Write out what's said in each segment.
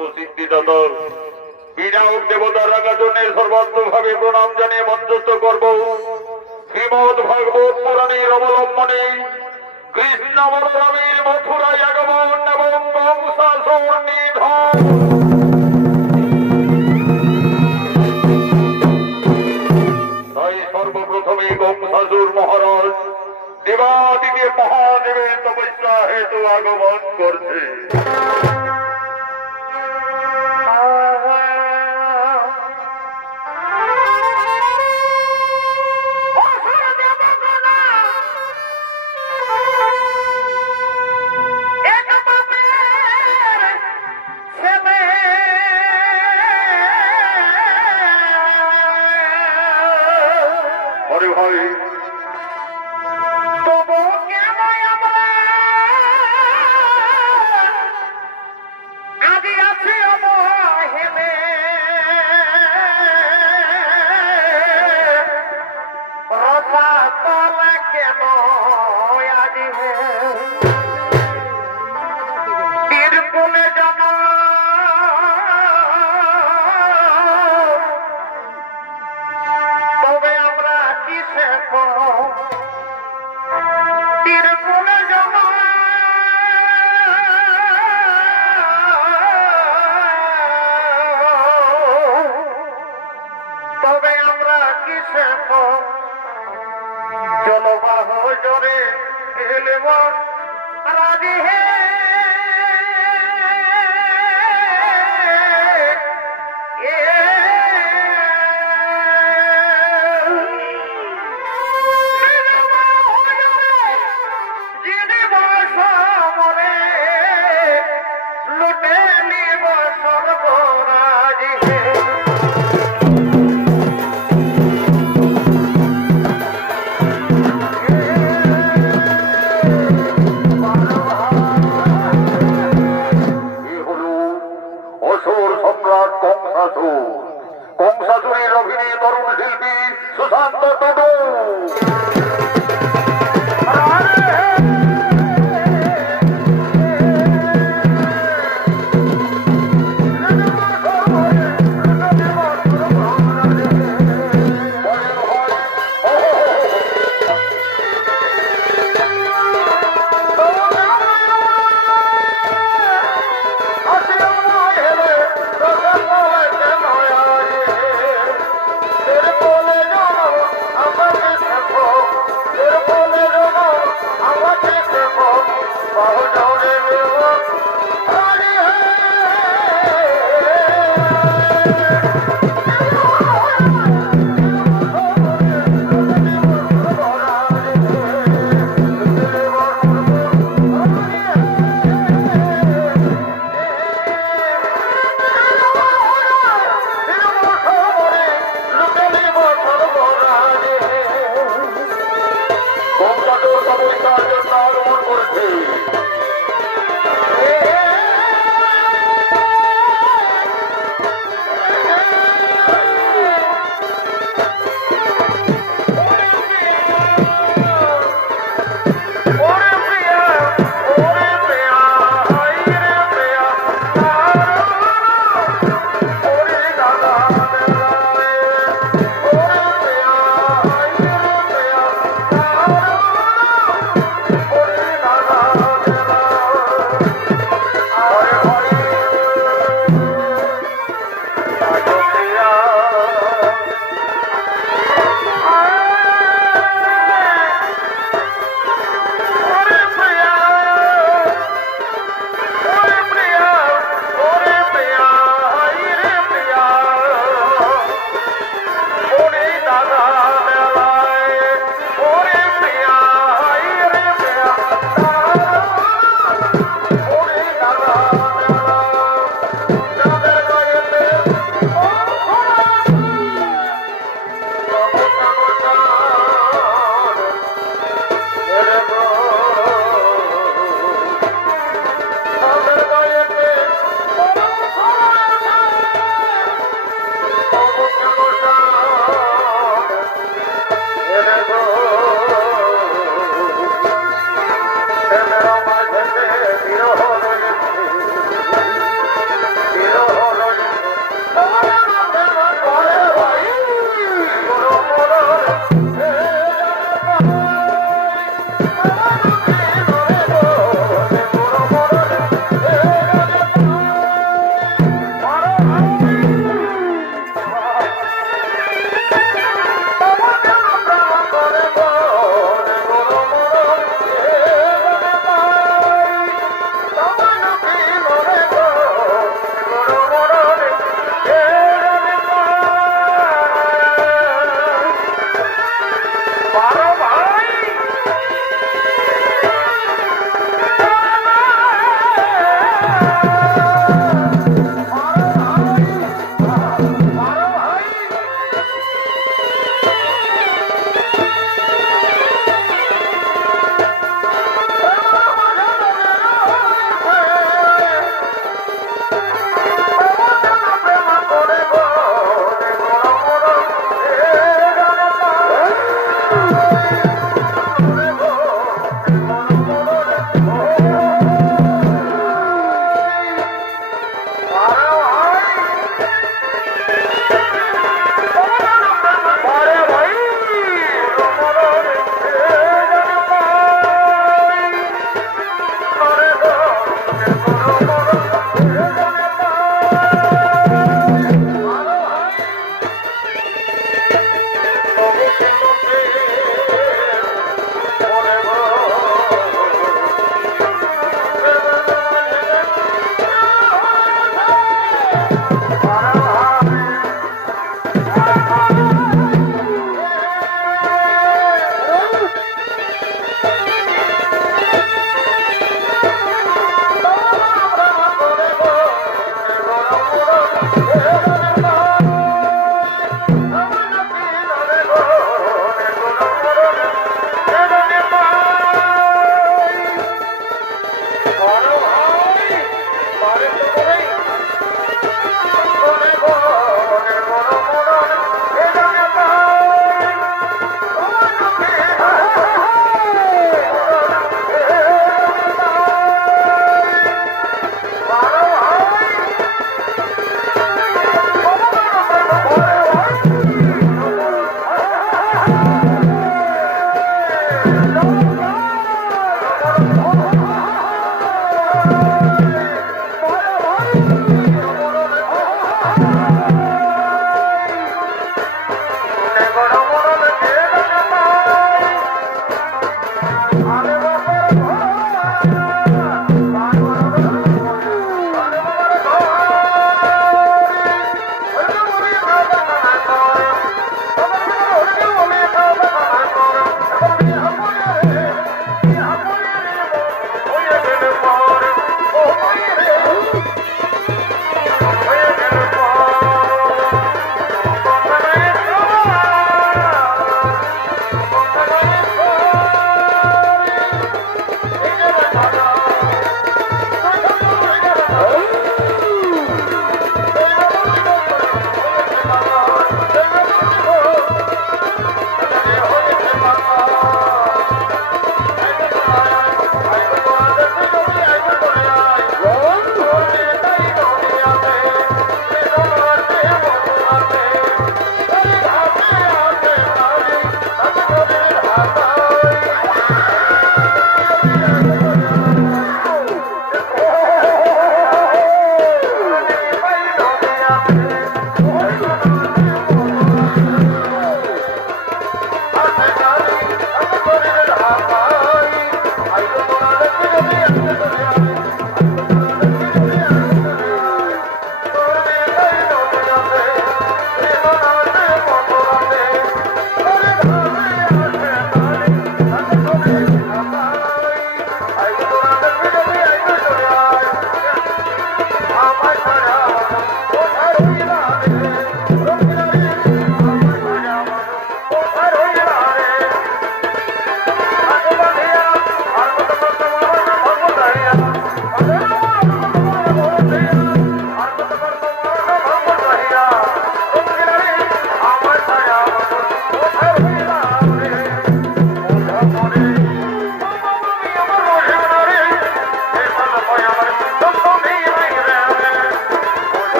সর্বসিদ্ধিদাতা বিনায়ক দেবতা রাগাজনের সর্বাত্মভাবে প্রণাম জানিয়ে মঞ্চস্থ করব শ্রীমদ ভাগবত পুরাণের অবলম্বনে কৃষ্ণ বলরামের মথুরায় আগমন এবং বংশাসুর নিধন। তাই সর্বপ্রথমে বংশাসুর মহারাজ দেবাদিদেব মহাদেবের তপস্যা হেতু আগমন করছে।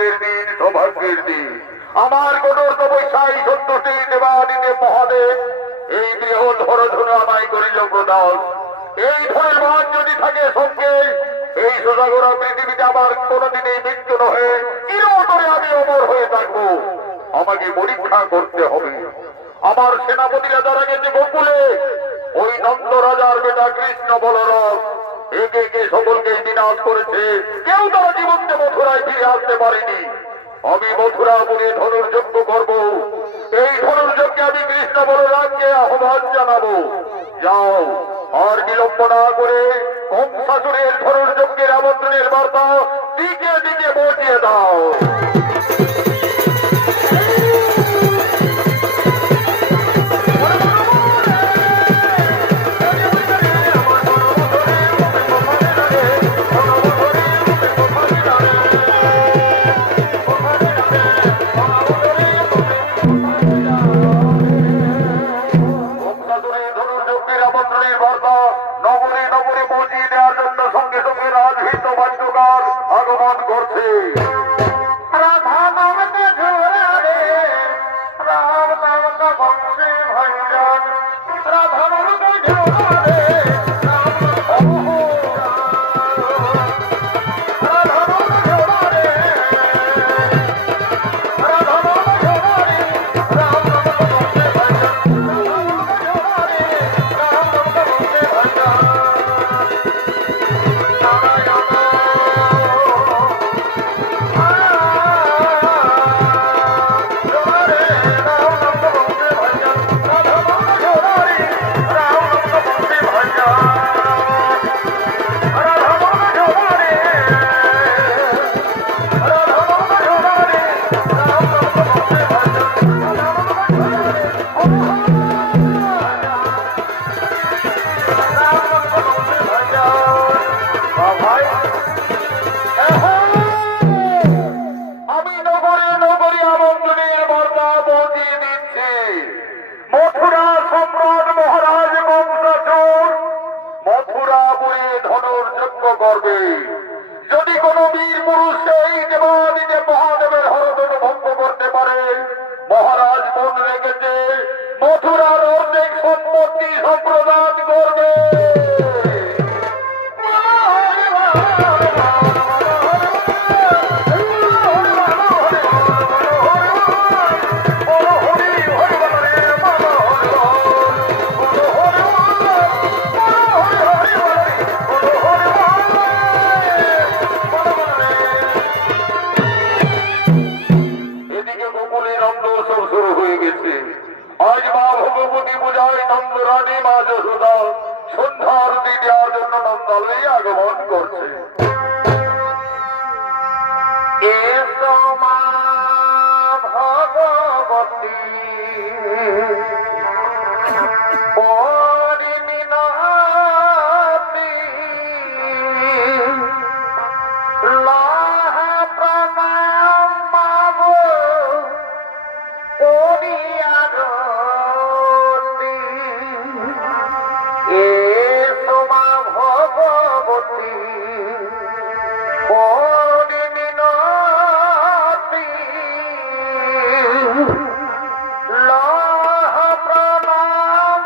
আনন্দের দিন, সৌভাগ্যের দিন। আমার কঠোর তপস্যায় সন্তুষ্টি দেবাদিদেব মহাদেব এই বৃহৎ ধরধন আমায় করিল প্রদান। এই ধরনের মান যদি থাকে সঙ্গে, এই সোজাগোড়া পৃথিবীতে আমার কোনদিনই মৃত্যু নহে, চিরতরে আমি অমর হয়ে থাকবো। আমাকে পরীক্ষা করতে হবে। আমার সেনাপতিরা যারা গেছে গোকুলে, ওই নন্দ রাজার বেটা কৃষ্ণ বলরাম একে একে সকলকে বিনাশ করেছে। কেউ তারা জীবনকে মথুরায় ফিরে আসতে পারেনি। আমি মথুরাপুরে ধনুর্যজ্ঞ করব। এই ধনুর্যজ্ঞে আমি কৃষ্ণ বলরামকে আহ্বান জানাবো। যাও, আর বিলম্ব না করে কংসাসুরের ধনুর্যজ্ঞের আমন্ত্রণের বার্তা দিকে দিকে পৌঁছিয়ে দাও। নগরে নগরে পৌঁছিয়ে দেওয়ার জন্য সঙ্গে সঙ্গে রাজভীত বাদ্যকার আগমন করছে। রাধা নামতে ঝরে রাম নামতে বংশী ভঞ্জন, রাধা নামতে ঝরে করবে। যদি কোন বীর পুরুষ এই দেবাদিদেব মহাদেবের হরধনু ভঙ্গ করতে পারে, মহারাজ মন রেখেছে মথুরার অর্ধেক সম্পত্তি সম্প্রদান করবে। আজ মা ভগবতী পূজায় নন্দ রানী মা যশোদা সন্ধ্যার আরতি দেওয়ার জন্য নন্দালয়ে আগমন করছে। এসো মা ভগবতী পরিণাতি লাহা প্রণাম মাগো করিয়ারতি। এসো মা ভগবতী পরিণাতি লাহা প্রণাম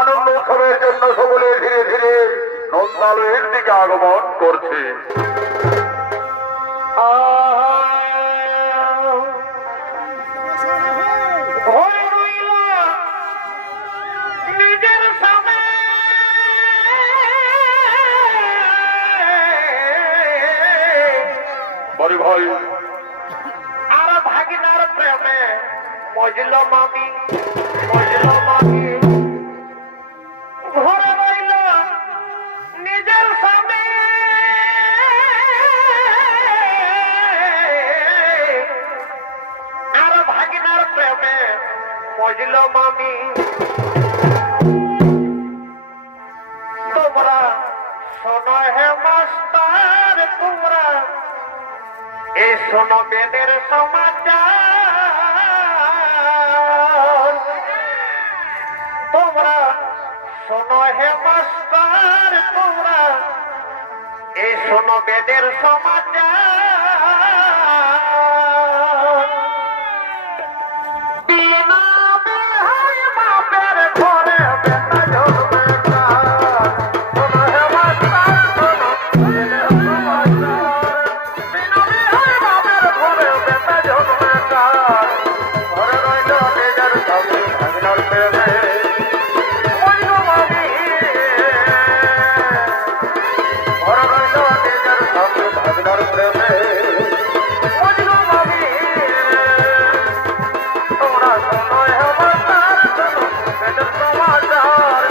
আনন্দ উৎসবের জন্য সকলে ধীরে ধীরে নন্দালয়ের দিকে আগমন করছে। নিজের সামনে বড় ভাই আর ভাগিনার প্রেমে মজল মামি ঘরে রইল নিজের স্বামী আর ভাগিনার প্রেমে মজল মামি। তোমরা শোনো হে মাস্টার, তোমরা এই শোনো বেদের সমাচার। তোমরা শোনো হে মাস্টার, তোমরা এই শোনো বেদের সমাচার। বিনা বিহাই বাপের ঘরে বেটা জন্মে কার। শোনো হে মাস্টার, শোনো বেদের সমাচার। বিনা বিহাই বাপের ঘরে বেটা জন্মে কার। ঘরে রইল নিজের স্বামী ভাগিনার প্রেমে মজল মামি। ঘরে রইল নিজের স্বামী ভাগিনার প্রেমে মজল মামি। তোমরা শোনো হে মাস্টার, শোনো বেদের সমাচার।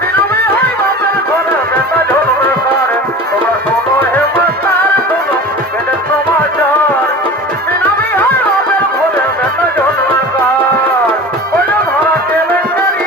বিনা বিহাই বাপের ঘরে বেটা জন্মে কার। তোমরা শোনো হে মাস্টার, শোনো বেদের সমাচার। বিনা বিহাই বাপের ঘরে বেটা জন্মে কার। ওই ধরা কেলেঙ্কারি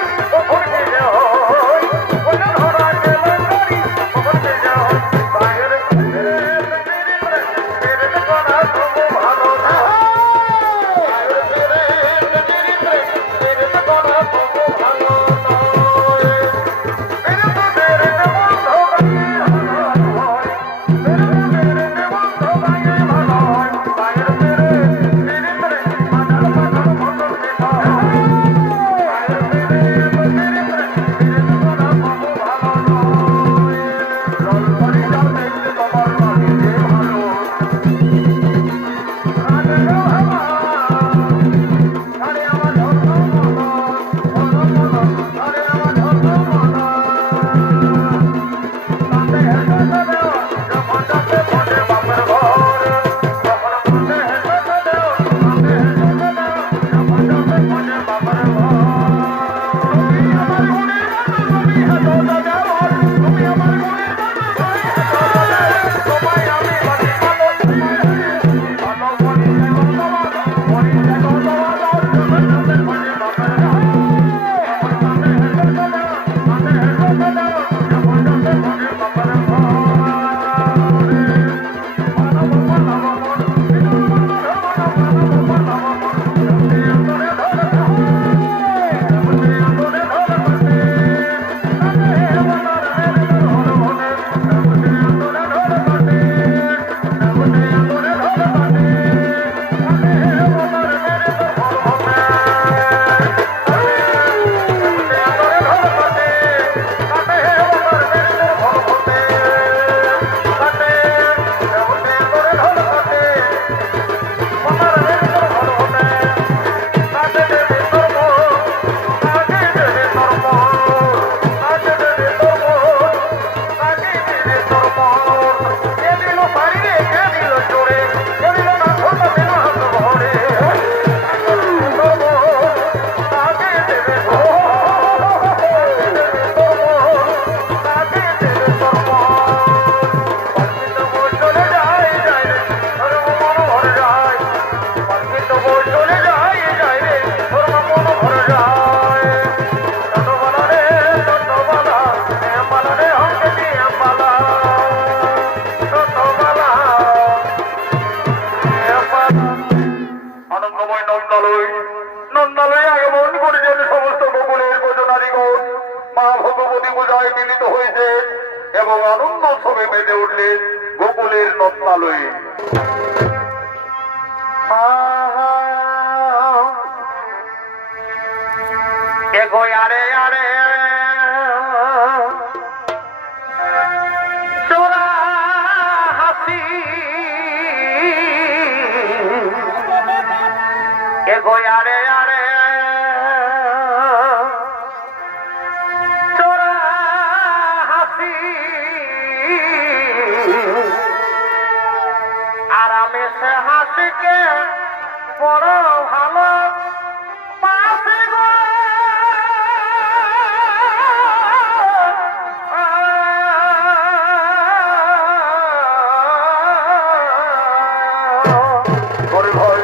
মেতে উঠলেন গোকুলের নন্দালয়ে। এগো আরে আরে চোরা হাসি এগো আরে আরে চোরা হাসি আরামে সে হাসিকে বড় ভালো পাশে গো বড় ভাই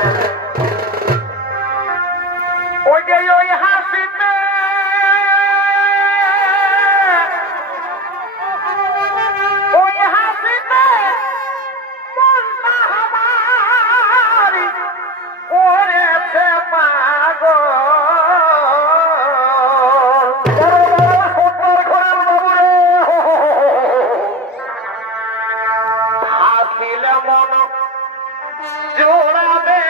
ওই যে ওই হাসিতে ওই হাসিতে মনটা আমার করেছে পাগল। হাসিলে মন জোড়াবে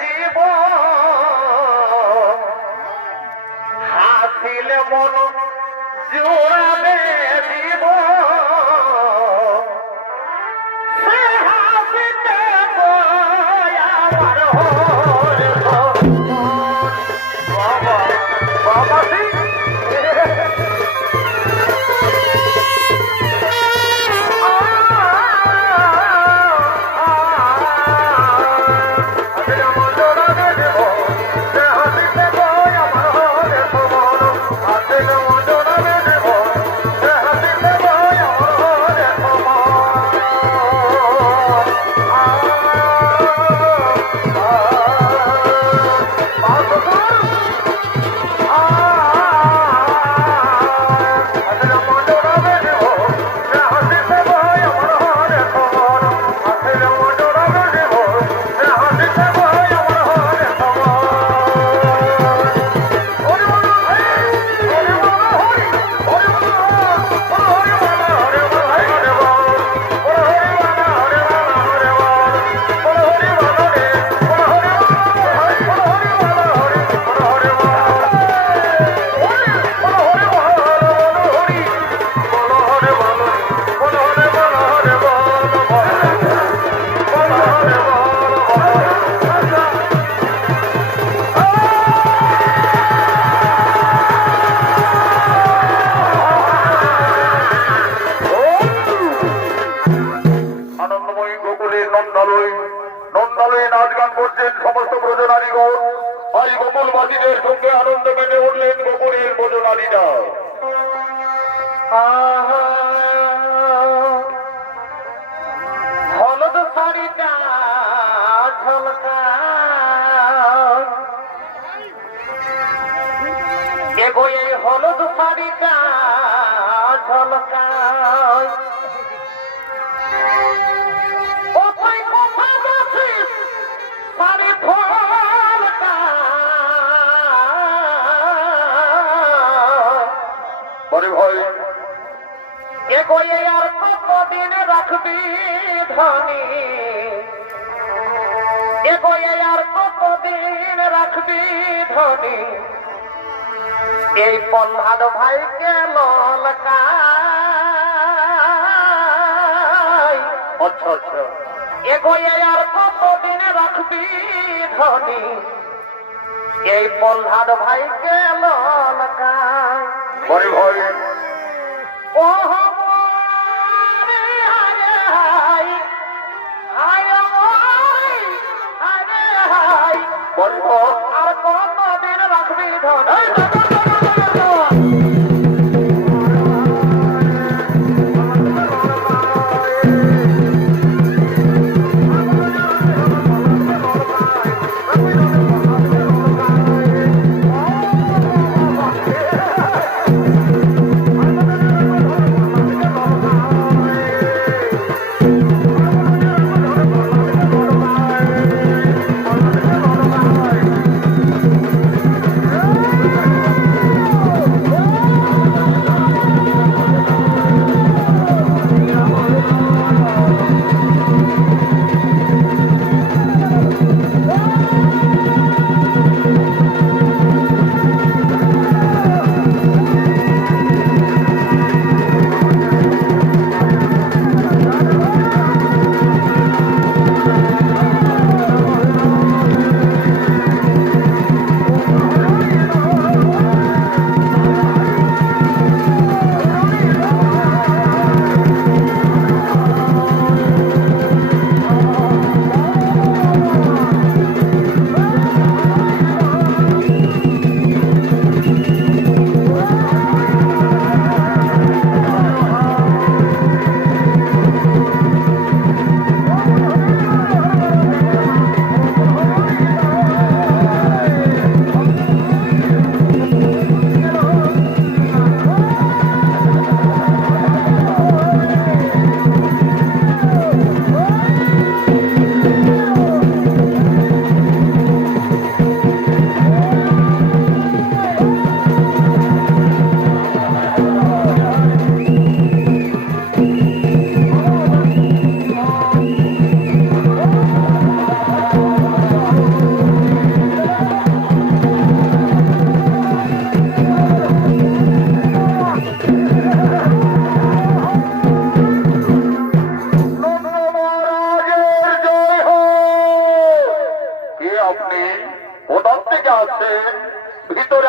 জীবন, হাসিলে মন জোড়াবে জীবন, সে হাসিতে বই আমার হরে মন। বাবা বাবা আনন্দময়ী গোকুলের নন্দালয়, নন্দালয়ে নাচ গান করছেন সমস্ত ব্রজনারীগণ। আজ গোকুলবাসীদের সঙ্গে আনন্দ মেতে উঠলেন গোকুলের ব্রজনারীরা। হলুদ শাড়িটা ঝলকা এগো এই হলুদ শাড়িটা ঝলকা কোথায় কোথায় যাচ্ছিস শাড়ি ঝলকা বড় ভাই এগো এই আর কতদিন রাখবি ধনী এগো এই আর কতদিন রাখবি ধনী এই প্রহ্লাদ ভাইকে ললকাই। আচ্ছা আচ্ছা এগো এই আর কতদিন রাখবি ধনী এই প্রহ্লাদ ভাইকে ললকাই। বড় ভাই ও হরে হায় হায় হায় হায় হায় বড় ভাই আর কতদিন রাখবি ধনী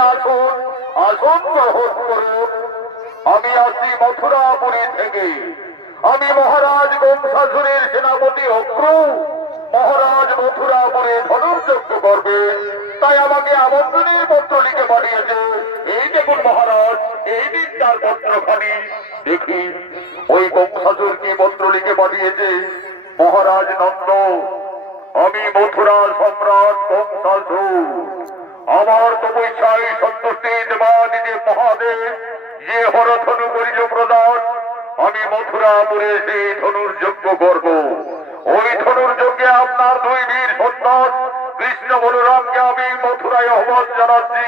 আসুন, আসুন গ্রহণ করুন। আমি আসছি মথুরাপুরী থেকে। আমি মহারাজ বংশাসুরের সেনাপতি অক্রু। মহারাজ মথুরাপুরে ধনুর্যজ্ঞ করবে, তাই আমাকে আমন্ত্রণের পত্র লিখে পাঠিয়েছে। এই দেখুন মহারাজ, এই দিন তার পত্রখানি দেখি। ওই বংশাসুর কি পত্র লিখে পাঠিয়েছে? মহারাজ নন্দ, আমি মথুরা সম্রাট বংশাসুর। আমার তপস্যায় সন্তুষ্টি দেবাদিদেব মহাদেব যে হরধনু করিল প্রদান, আমি মথুরাপুরে সেই ধনুর যজ্ঞ করব। ওই ধনুর যজ্ঞে আপনার দুই বীর সন্তান কৃষ্ণ বলরামকে আমি মথুরায় আহ্বান জানাচ্ছি।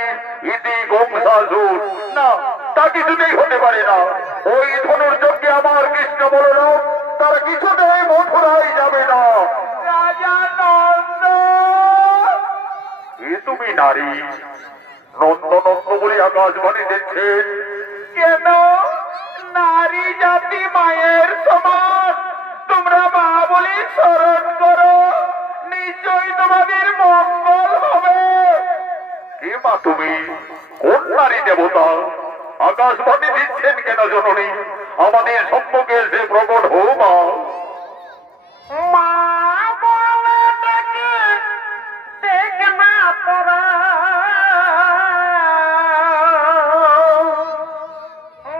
ইতি বংশাসুর। না, তা কিছুতেই হতে পারে না। ওই ধনুর যজ্ঞে আমার কৃষ্ণ বলরাম তার কিছুতেই মথুরায় যাবে না। রাজা নন্দ, এ তুমি নারী, নন্দ নন্দ বলে আকাশবাণী দিচ্ছে। কেন? নারী জাতি মায়ের সমান, তোমরা মা বলে স্মরণ করো, নিশ্চয়ই তোমাদের মঙ্গল হবে। কে মা তুমি? কোন নারী দেবতা? আকাশবাণী দিচ্ছেন কেন জননী? আমাদের সম্মুখে এসে প্রকট হো মা। মা বলে ডেকে দেখ না তোরা,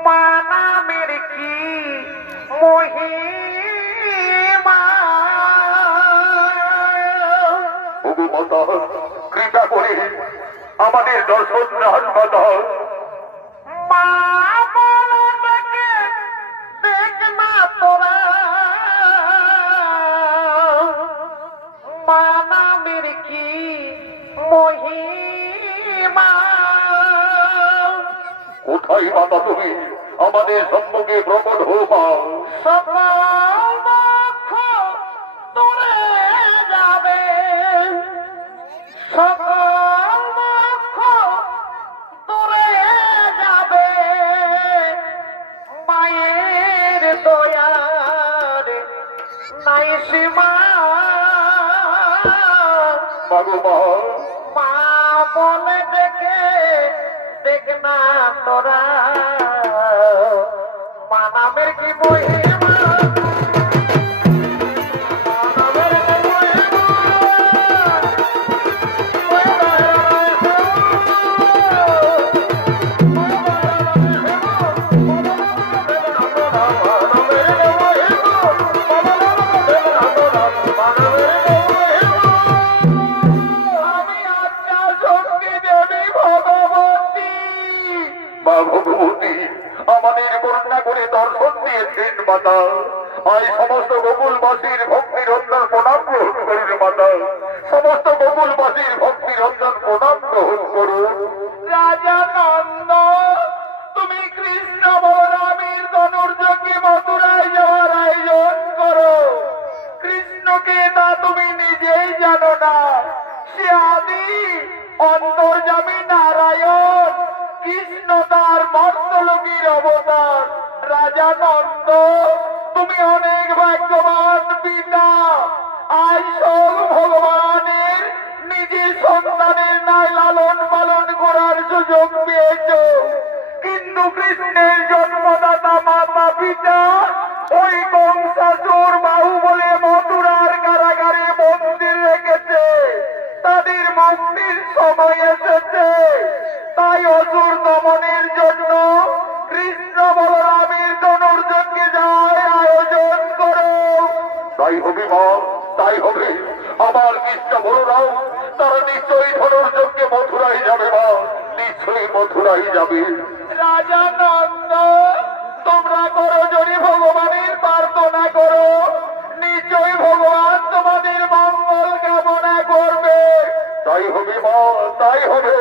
মা নামের কি মহিমা। ওগো মাতা, কৃপা করে আমাদের দর্শন দান মাতা। মা বলে ডেকে দেখ না তোরা, মা নামের কি মহিমা। কোথায় মাতা তুমি? আমাদের সম্মুখে প্রকট হো মা। সকল দুঃখ দূরে যাবে, সকল দুঃখ দূরে যাবে, মায়ের দয়ার নাই সীমা। মাগো মা, মা বলে ডেকে দেখ না তোরা, মা নামের কি মহিমা, মা নামের কি মহিমা। আমি আজ্ঞা শক্তি দেবী ভগবতী। মা ভগবতী, আমাদের করুণা করে দর্শন দিয়েছেন মাতা। আজ সমস্ত গোকুলবাসীর ভক্তি রঞ্জন প্রণাম গ্রহণ করুন মাতা। সমস্ত গোকুলবাসীর ভক্তি রঞ্জন প্রণাম গ্রহণ করুন। রাজা নন্দ, তুমি কৃষ্ণ বলরামের ধনুর্যজ্ঞে মথুরায় যাওয়ার আয়োজন করো। কৃষ্ণকে তা তুমি নিজেই জানো না। সে আদি অন্তর্যামী নারায়ণ, কৃষ্ণ তার মর্তলোকীর অবতার। রাজা নন্দ, তুমি অনেক ভাগ্যবান পিতা। আজ সব ভগবানের নিজের সন্তানের ন্যায় লালন পালন করার সুযোগ পেয়েছ, কিন্তু কৃষ্ণের জন্মদাতা মাতা পিতা ওই বংশাসুর বাহু বলে মথুরার কারাগারে বন্দী রেখেছে। তাদের মুক্তির সময় এসেছে, তাই অসুর দমনের জন্য কৃষ্ণ বলরামের ধনুর্যজ্ঞে যাওয়ার আয়োজন করো। তাই হবে মা, তাই হবে। আমার কৃষ্ণ বলরাম তারা নিশ্চয়ই ধনুর্যজ্ঞে মথুরাই যাবে মা, নিশ্চয়ই মথুরাই যাবে। রাজা নন্দ, তোমরা করো যদি ভগবানের প্রার্থনা করো, নিশ্চয়ই ভগবান তোমাদের মঙ্গল কামনা করবে। তাই হবে মা, তাই হবে।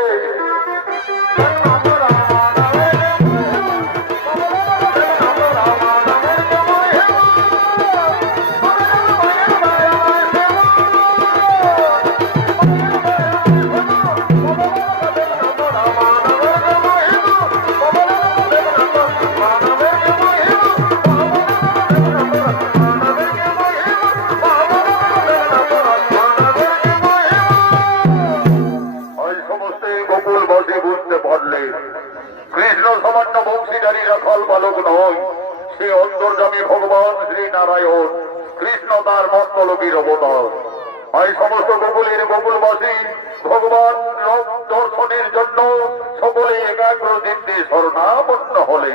আজ সমস্ত গোকুল করলেন। কৃষ্ণ সামান্য বংশীধারী রাখাল বালক নয়, সে অন্তর্যামী ভগবান শ্রী নারায়ণ। কৃষ্ণ তার মর্তলোকীর অবতার। এই সমস্ত গোকুলের গোকুলবাসী ভগবান রব দর্শনের জন্য সকলে একাগ্র চিত্তে শরণাপন্ন হলে।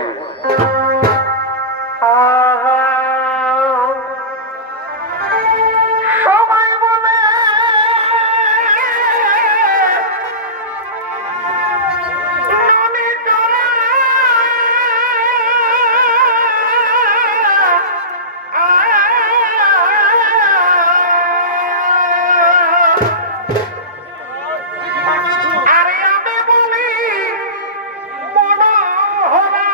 সবাই বলে ননি চলে আরে আমি বলি মনোহরা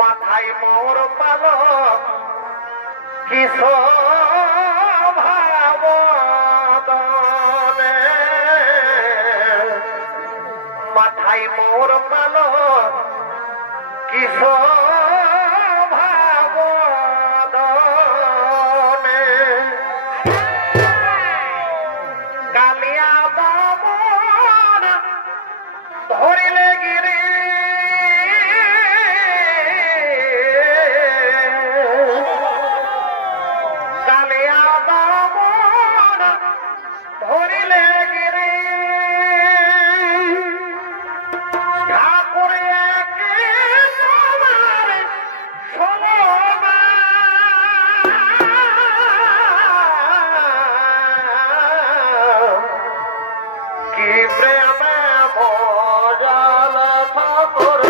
মাথায় মোর পালক কিস ভাবনে মাথায় মোর পালক কিস ভাবনে কালিয়া বামন ধরিলে গিরি কালিয়া বামন ধরিলে গিরি ঠাকুরে কে তোমার সলনা কি প্রেমে মজাল ঠাকুর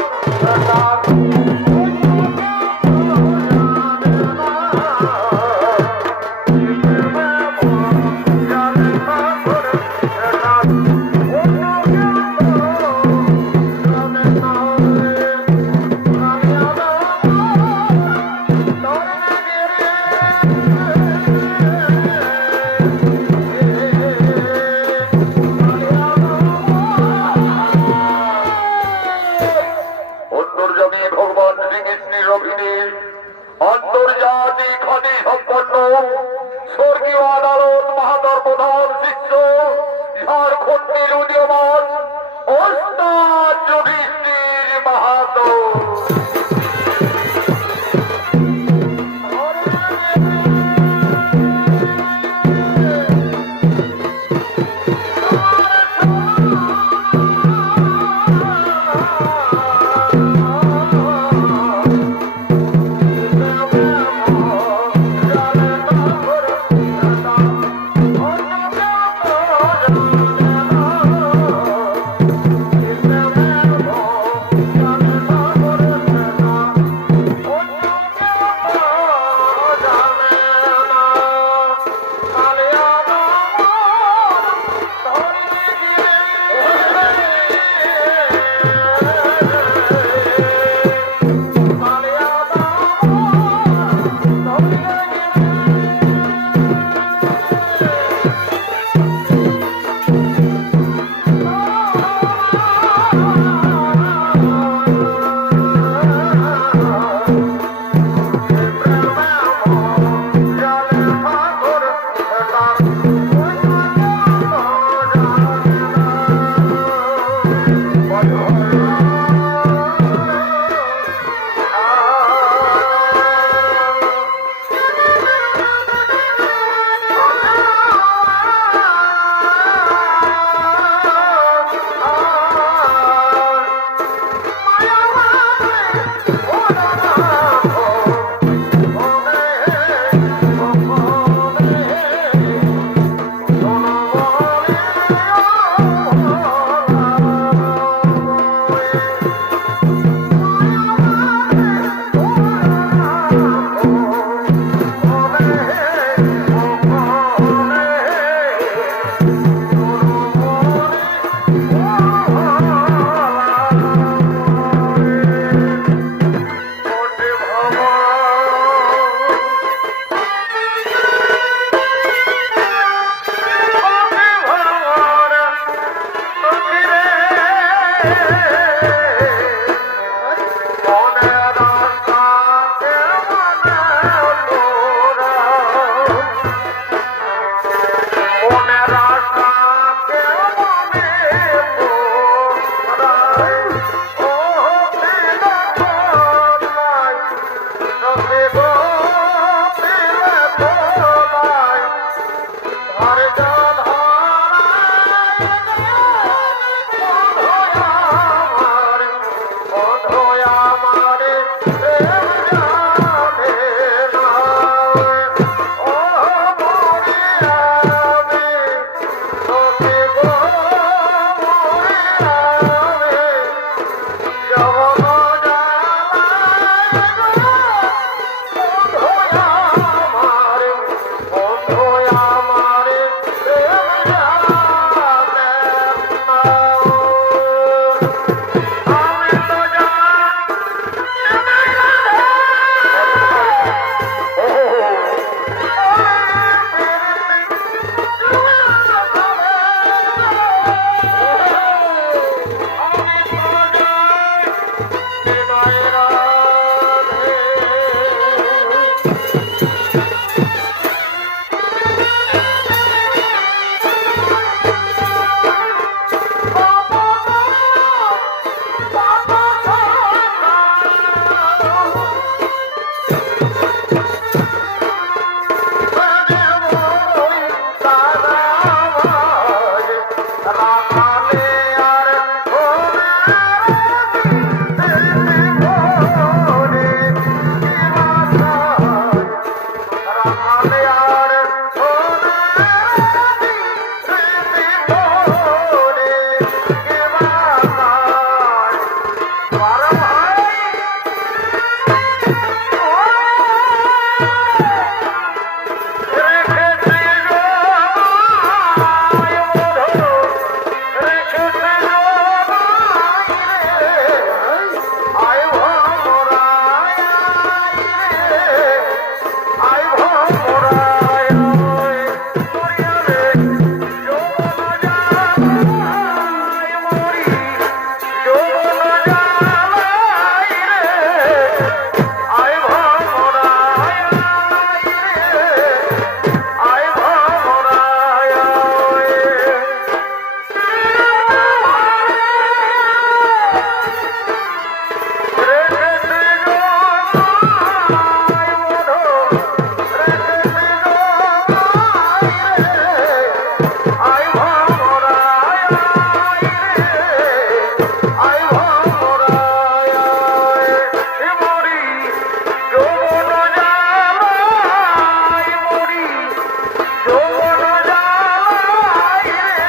যৌবন জ্বালাই রে,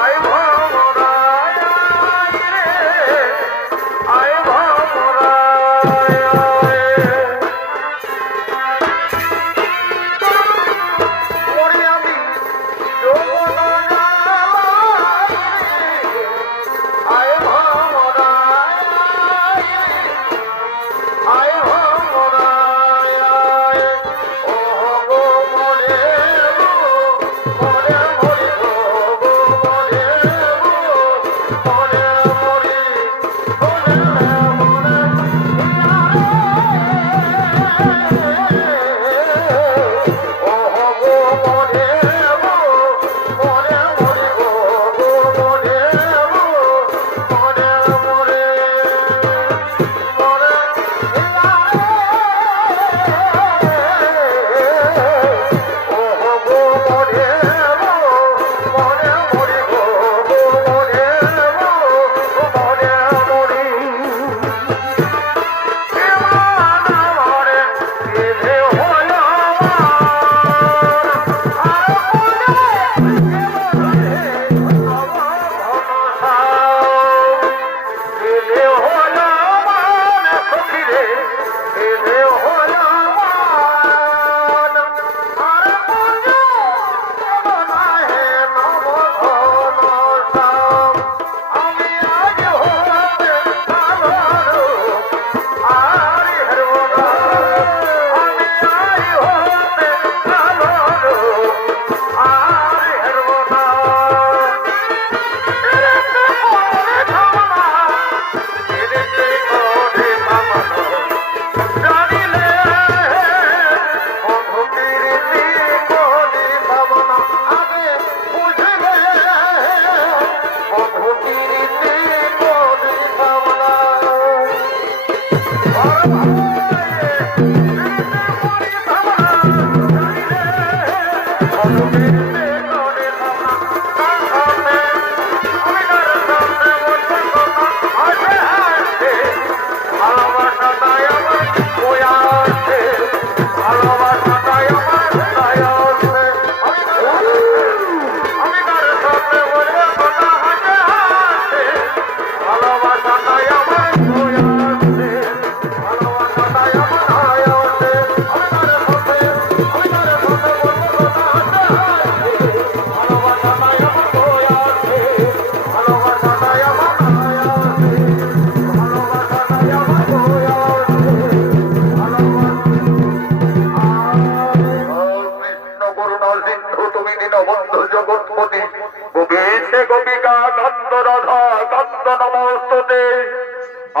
আয় ভ্রমরায় রে, আয় ভ্রমরায়। ওরে আমি যৌবন জ্বালাই রে, আয় ভ্রমরায় রে, আয় ভ্রমরায়। ও গো মরে গো, মরে মরে গো, মরে গো, মরে মরে, মরে মরে। ও গো মরে গো, মরে মরে গো, মরে গো, মরে মরে, মরে।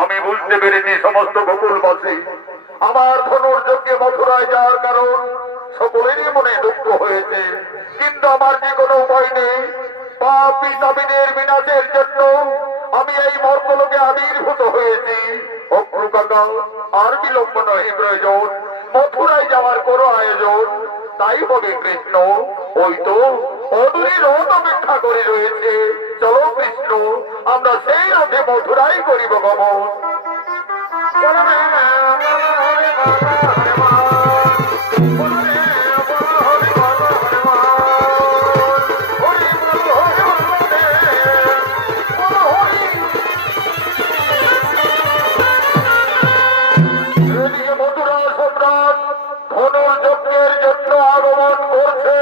আমি বুঝতে পেরেছি সমস্ত গোকুলবাসী আমার ধনুর্যজ্ঞে মথুরায় যাওয়ার কারণ সকলেরই মনে দুঃখ হয়েছে, কিন্তু আমার যে কোনো উপায় নেই। পাপী তাবিনের বিনাশের জন্য আমি এই মর্তলোকে আবির্ভূত হয়েছি। অগ্রু কাকা, আর বিলম্ব নয় প্রয়োজন, মথুরায় যাওয়ার কোনো আয়োজন তাই হবে কৃষ্ণ। ওই তো অদূরী রথ অপেক্ষা করে রয়েছে। চলো কৃষ্ণ, আমরা সেই রথে মথুরাই করিব গমন। এদিকে মথুরা সম্রাট ধনুর্যজ্ঞের জন্য আগমন করছে।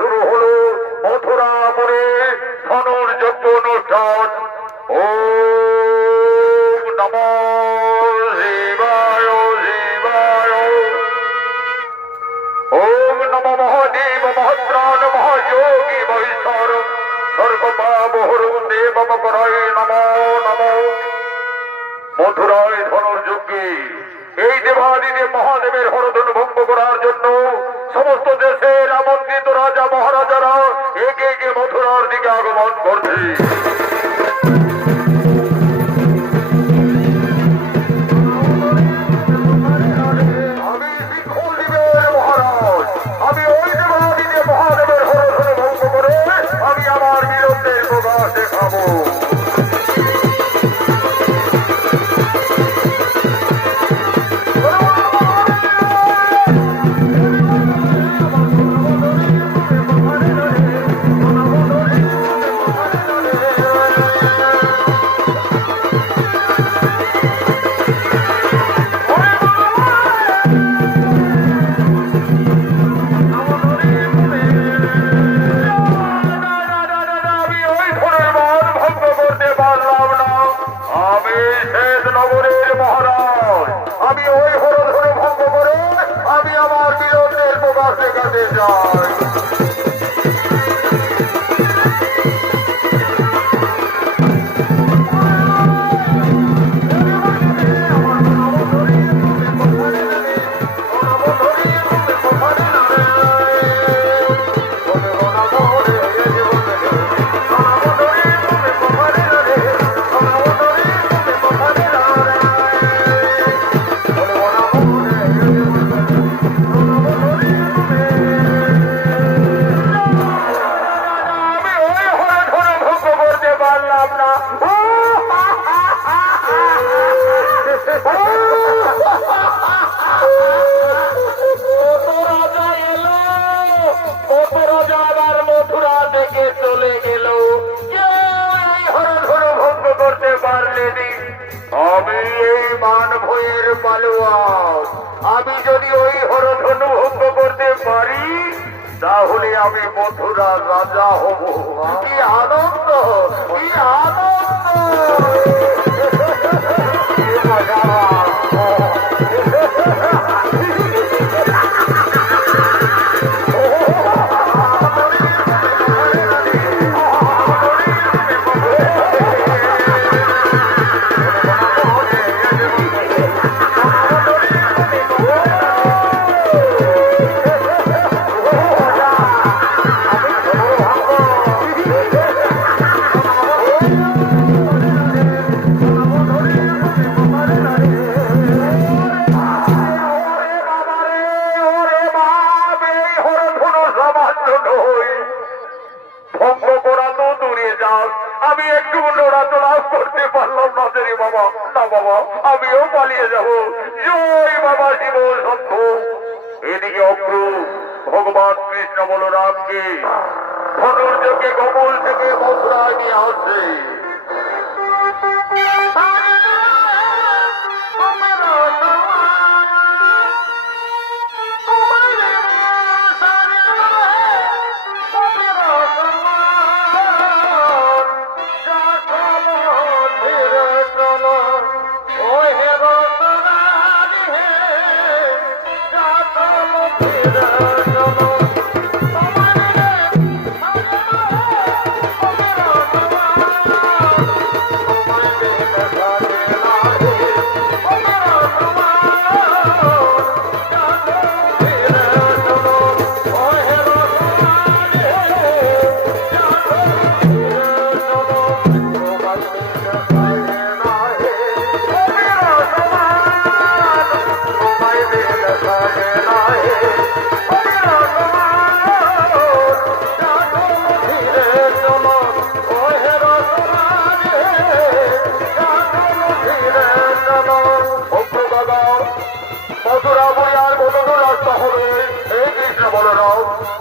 শুরু হলো মথুরাপুরে ধনুর্যজ্ঞ অনুষ্ঠান। ওম নমো শিবায় শিবায় করায় নমো নমো। মথুরায় ধনুর্যজ্ঞে এই দেবাদিদেব মহাদেবের হরধনু ভঙ্গ করার জন্য সমস্ত দেশের আমন্ত্রিত রাজা মহারাজারা একে একে মথুরার দিকে আগমন করছে। আমি শিখলদেবের মহারাজ, আমি ওই দেবাদিদেব মহাদেবের হরধনু ভঙ্গ করে আমি আমার বীরত্বের প্রকাশ দেখাবো। আমি ওই হরধনু ভঙ্গ করে আমি আমার বীরত্বের প্রকাশ দেখাতে চাই। মথুরা থেকে চলে গেল, হরধনু ভঙ্গ করতে পারলেনি। আমি এই মান ভয়ের পালুয়া, আমি যদি ওই হরধনু ভঙ্গ করতে পারি তাহলে আমি মথুরার রাজা হব। কি আনন্দ, কি আনন্দ। আমি একটু নড়াচড়া করতে পারলাম না রে বাবা। না বাবা, আমিও পালিয়ে যাব। জয় বাবা শিব শম্ভু। এদিকে অগ্র ভগবান কৃষ্ণ বলরামকে ধনুর্যকে গোকুল থেকে মথুরায় নিয়ে আসছে।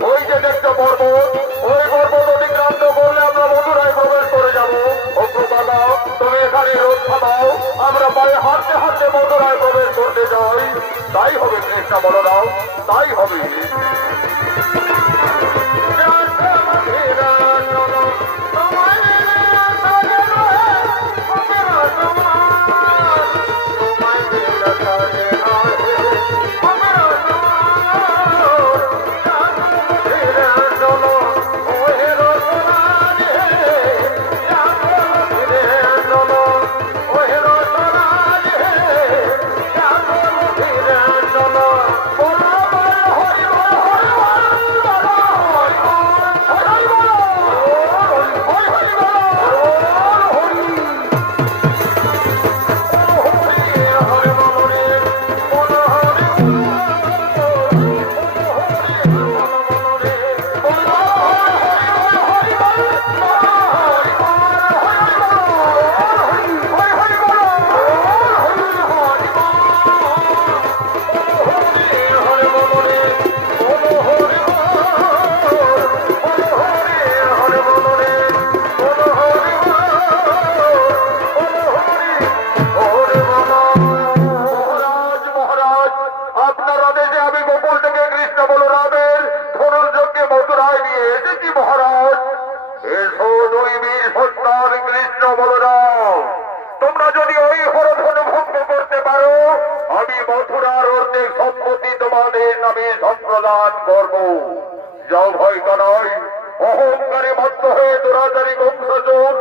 ওই যে দেখতে পর্বত, ওই পর্বত অতিক্রান্ত করলে আমরা মথুরায় প্রবেশ করে যাবো। দাদা, তুমি এখানে রোদ থামাও, আমরা পায়ে হাঁটতে হাঁটতে মথুরায় প্রবেশ করতে যাই। তাই হবে কৃষ্ণ বলরাম, তাই হবে। যে আমি গোকুল থেকে কৃষ্ণ বলরামের ধনুর্যজ্ঞে মথুরায় নিয়ে এসেছি মহারাজ। এসো দুই বীর সন্তান কৃষ্ণ বলরাম, তোমরা যদি ওই হরধনু ভঙ্গ করতে পারো, আমি মথুরার অর্ধেক সম্পত্তি তোমাদের নামে সম্প্রদান করব। যাও ভয় নয়, অহংকারে মত্ত হয়ে দুরাচারী বংশজন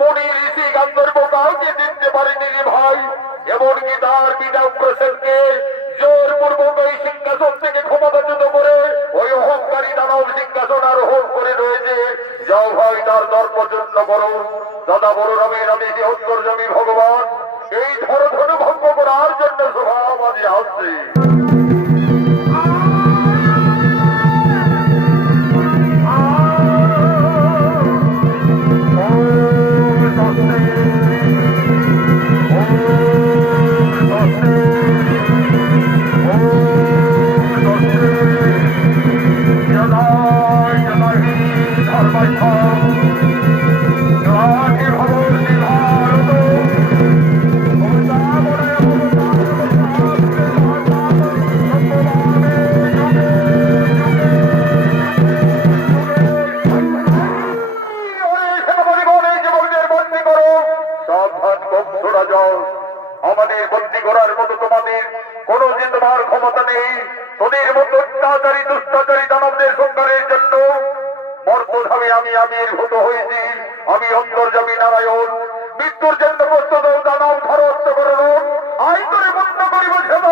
মনি ঋষি গান্ধর্ব কাউকে চিনতে পারেনি রে ভাই। এমনকি তার পিতা প্রসেনকে জোরপূর্বক ওই সিংহাসন থেকে ক্ষমতাচ্যুত করে ওই অহংকারী দানব সিংহাসন আরোহণ করে রয়েছে। যাও ভাই তার দর্পচূর্ণ করো। দাদা বলরামের আদেশে অন্তর্যামী ভগবান এই ধরধনু ভঙ্গ করার জন্য সভা মাঝে আসছে। আমাদের বন্দী করার মতো তোমাদের কোনো যে তোমার ক্ষমতা নেই। তোদের মতো অত্যাচারী দুষ্টাচারী দানবদের সংহারের জন্য মর্তধামে আমি আবির্ভূত হয়েছি। আমি অন্তর্যামী নারায়ণ, মৃত্যুর জন্য প্রস্তুত দানব ধরত্ব করুন, আই করে বন্ধ করিব ছেদ।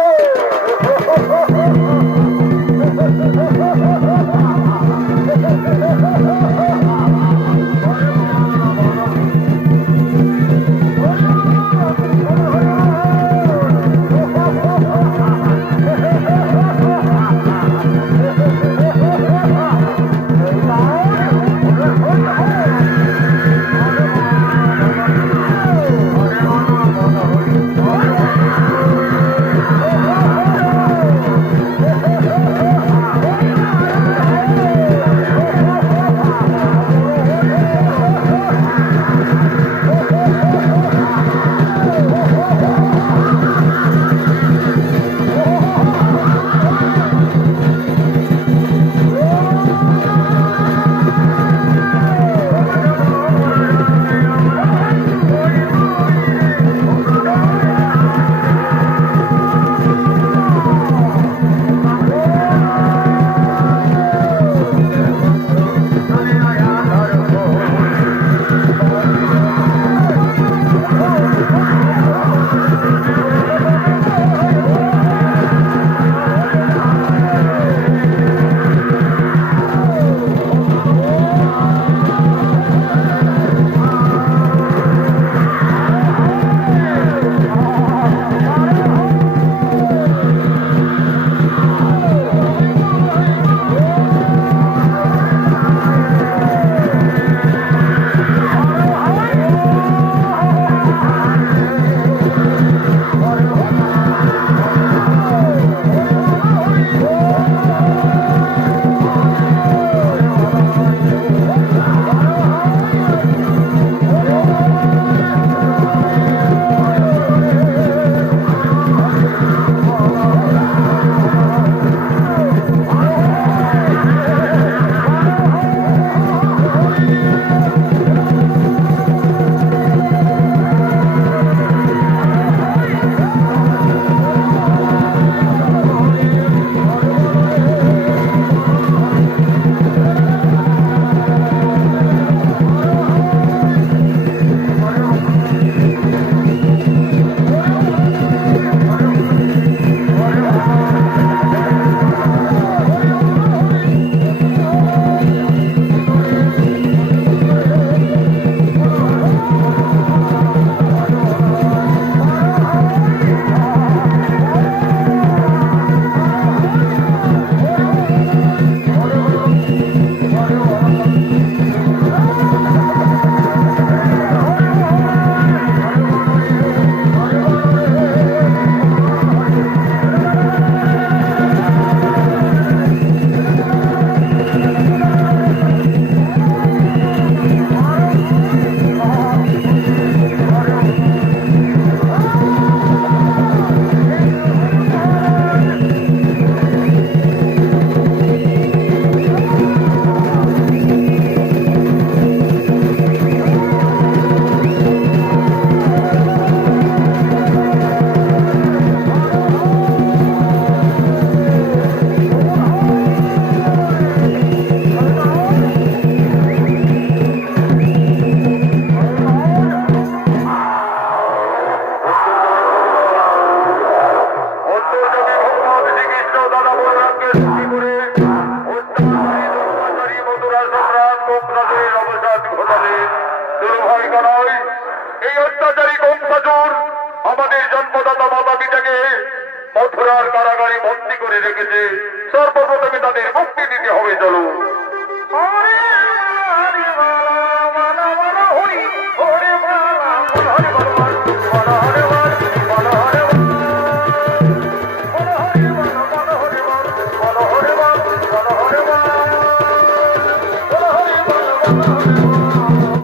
রেখেছে, সর্বপ্রথমে তাদের মুক্তি দিতে হবে। চলো। হরে হরি বালা বালা বালা হরি হরে বালা বালা হরে বালা বালা হরে বালা বালা হরে বালা বালা হরে বালা বালা হরে বালা বালা হরে বালা বালা হরে বালা বালা হরে বালা বালা হরে